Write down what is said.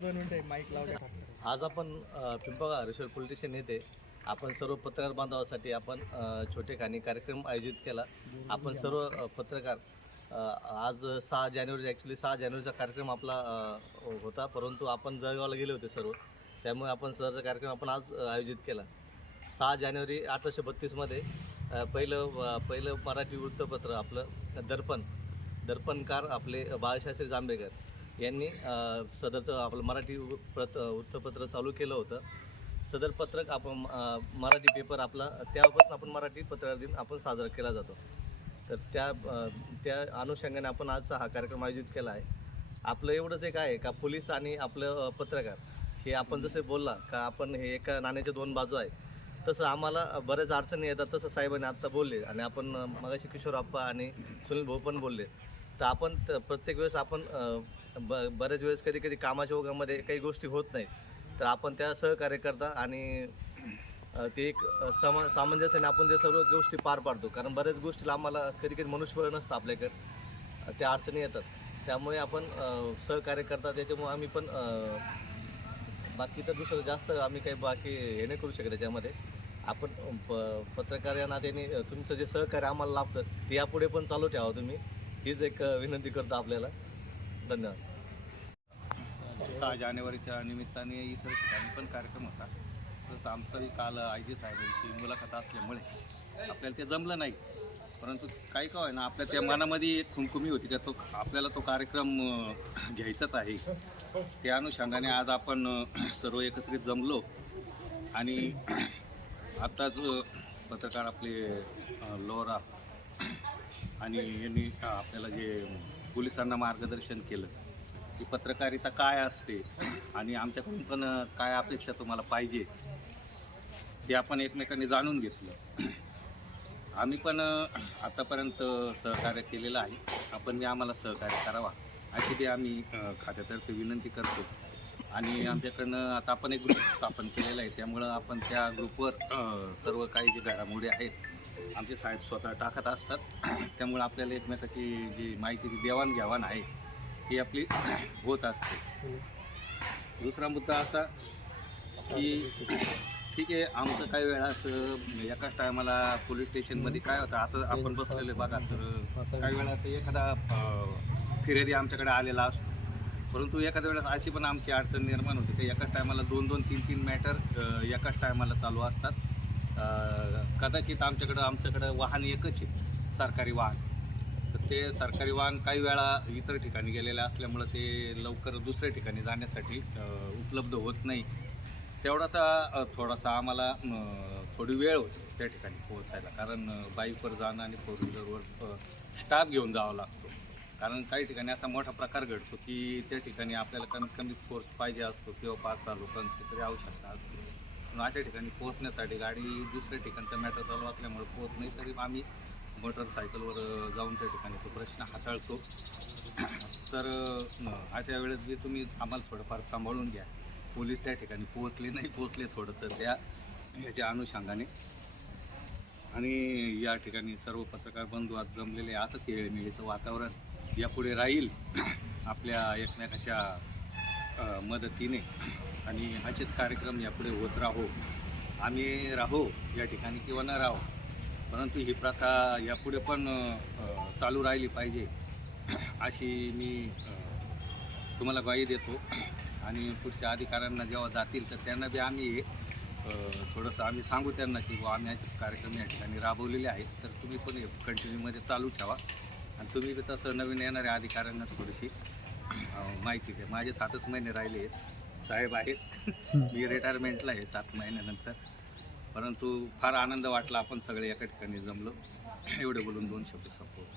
आज आपण Pimpalgaon Hareshwar police station येथे आपण सर्व पत्रकार बांधवासाठी आपण छोटे खाणी कार्यक्रम आयोजित केला. आपण सर्व पत्रकार आज सहा जानेवारी ॲक्च्युली सहा जानेवारीचा कार्यक्रम आपला होता. परंतु आपण जळगावला गेले होते सर्व. त्यामुळे आपण सरचा कार्यक्रम आपण आज आयोजित केला. सहा जानेवारी अठराशे बत्तीसमध्ये पहिलं पहिलं मराठी वृत्तपत्र आपलं दर्पण. दर्पणकार आपले बाळशास्त्री जांभेकर. यांनी सदरचं आपलं मराठी प्रत वृत्तपत्र चालू केलं होतं. सदर पत्रक आपण मराठी पेपर आपला त्यापासून आपण मराठी पत्रकार दिन आपण साजरा केला जातो. तर त्या त्या अनुषंगाने आपण आजचा हा कार्यक्रम आयोजित केला आहे. आपलं एवढंच एक आहे का पोलीस आणि आपलं पत्रकार. हे आपण जसे बोलला का आपण हे एका नाण्याच्या दोन बाजू आहे. तसं आम्हाला बऱ्याच अडचणी येतात तसं साहेबांनी आत्ता बोलले. आणि आपण मगाशी किशोर आप्पा आणि सुनील भाऊ पण बोलले. तर आपण प्रत्येक वेळेस आपण ब बऱ्याच वेळेस कधी कधी कामाच्या ओघामध्ये काही गोष्टी होत नाहीत. तर आपण त्या सहकार्य करता आणि ते एक समा सामंजस्याने आपण ते सर्व गोष्टी पार पाडतो. कारण बऱ्याच गोष्टीला आम्हाला कधी कधी मनुष्यबळ नसतं आपल्याकडे. त्या अडचणी येतात. त्यामुळे आपण सहकार्य करता. त्याच्यामुळे आम्ही पण बाकी तर दुसरं जास्त आम्ही काही बाकी हे नाही करू शकत त्याच्यामध्ये. आपण प पत्रकार या नात्याने तुमचं जे सहकार्य आम्हाला लाभतं ते यापुढे पण चालू ठेवा तुम्ही. हीच एक विनंती करतो आपल्याला. धन्यवाद. सहा जानेवारीच्या निमित्ताने इतर ठिकाणी पण कार्यक्रम होता. तसं आमचंही काल आय जी साहेबांची मुलाखत असल्यामुळे आपल्याला ते जमलं नाही. परंतु काही काय ना आपल्या त्या मनामध्ये एक खुमखुमी होती का तो आपल्याला तो कार्यक्रम घ्यायचाच आहे. त्या अनुषंगाने आज आपण सर्व एकत्रित जमलो. आणि आत्ताच पत्रकार आपले अं, लोरा आणि यांनी आपल्याला जे पोलिसांना मार्गदर्शन केलं की पत्रकारिता काय असते आणि आमच्याकडून पण काय अपेक्षा तुम्हाला पाहिजे ते आपण एकमेकांनी जाणून घेतलं. आम्ही पण आतापर्यंत सहकार्य केलेलं आहे. आपण आम्हाला सहकार्य करावा अशी ते आम्ही खात्यातर्फे विनंती करतो. आणि आमच्याकडनं आता आपण एक ग्रुप स्थापन केलेला आहे त्यामुळं आपण त्या ग्रुपवर सर्व काही जे घडामोडी आहेत आमचे साहेब स्वतः टाकत असतात. त्यामुळे आपल्याला एकमेकाची जी माहितीची देवाणघेवाण आहे ही आपली होत असते. दुसरा मुद्दा असा की ठीक आहे आमचं काही वेळा असं एकाच टायमाला पोलीस स्टेशनमध्ये काय होतं आता आपण बसलेले बघा तर काही वेळा एखादा फिर्यादी आमच्याकडे आलेला असतो. परंतु एखाद्या वेळेस अशी पण आमची अडचण निर्माण होते की एकाच टायमाला दोन दोन तीन तीन मॅटर एकाच टायमाला चालू असतात. कदाचित आमच्याकडं आमच्याकडं वाहन एकच आहे सरकारी वाहन. तर ते सरकारी वाहन काही वेळा इतर ठिकाणी गेलेलं असल्यामुळं ते लवकर दुसऱ्या ठिकाणी जाण्यासाठी उपलब्ध होत नाही. तेवढाचा थोडासा आम्हाला थोडी वेळ होती त्या ठिकाणी पोहोचायला. कारण बाईकवर जाणं आणि फोर व्हीलरवर स्टाफ घेऊन जावा लागतो. कारण काही ठिकाणी असा मोठा प्रकार घडतो की त्या ठिकाणी आपल्याला कमीत कमी फोर्स पाहिजे असतो किंवा पाच सहा लोकांची तरी आवश्यकता असते. पण अशा ठिकाणी पोहोचण्यासाठी गाडी दुसऱ्या ठिकाणचा मॅटर चालू असल्यामुळे पोहोच नाही तरी आम्ही मोटरसायकलवर जाऊन त्या ठिकाणी तो प्रश्न हाताळतो. तर अशा वेळेस जे तुम्ही आम्हाला थोडंफार सांभाळून घ्या. पोलीस त्या ठिकाणी पोहोचले नाही पोहोचले थोडंसं त्या याच्या अनुषंगाने. आणि या ठिकाणी सर्व पत्रकार बंधू आज जमलेले असंच खेळमेळीचं वातावरण यापुढे राहील. आपल्या एकमेकाच्या मदतीने आणि असेच कार्यक्रम यापुढे होत राहो. आम्ही राहो या ठिकाणी किंवा न राहो. परंतु ही प्रथा यापुढे पण चालू राहिली पाहिजे अशी मी तुम्हाला ग्वाही देतो. आणि पुढच्या अधिकाऱ्यांना जेव्हा जातील तर त्यांना बी आम्ही थोडंसं आम्ही सांगू त्यांना की बा आम्ही असे कार्यक्रम या ठिकाणी राबवलेले आहेत. तर तुम्ही पण कंटिन्यूमध्ये चालू ठेवा. आणि तुम्ही बी तसं नवीन येणाऱ्या अधिकाऱ्यांना थोडीशी माहिती द्या माझे सातच महिने राहिले आहेत. साहेब आहेत. मी रिटायरमेंटला आहे सात महिन्यानंतर. परंतु फार आनंद वाटला आपण सगळे एका ठिकाणी जमलो. एवढे बोलून दोन शब्द संपवतो.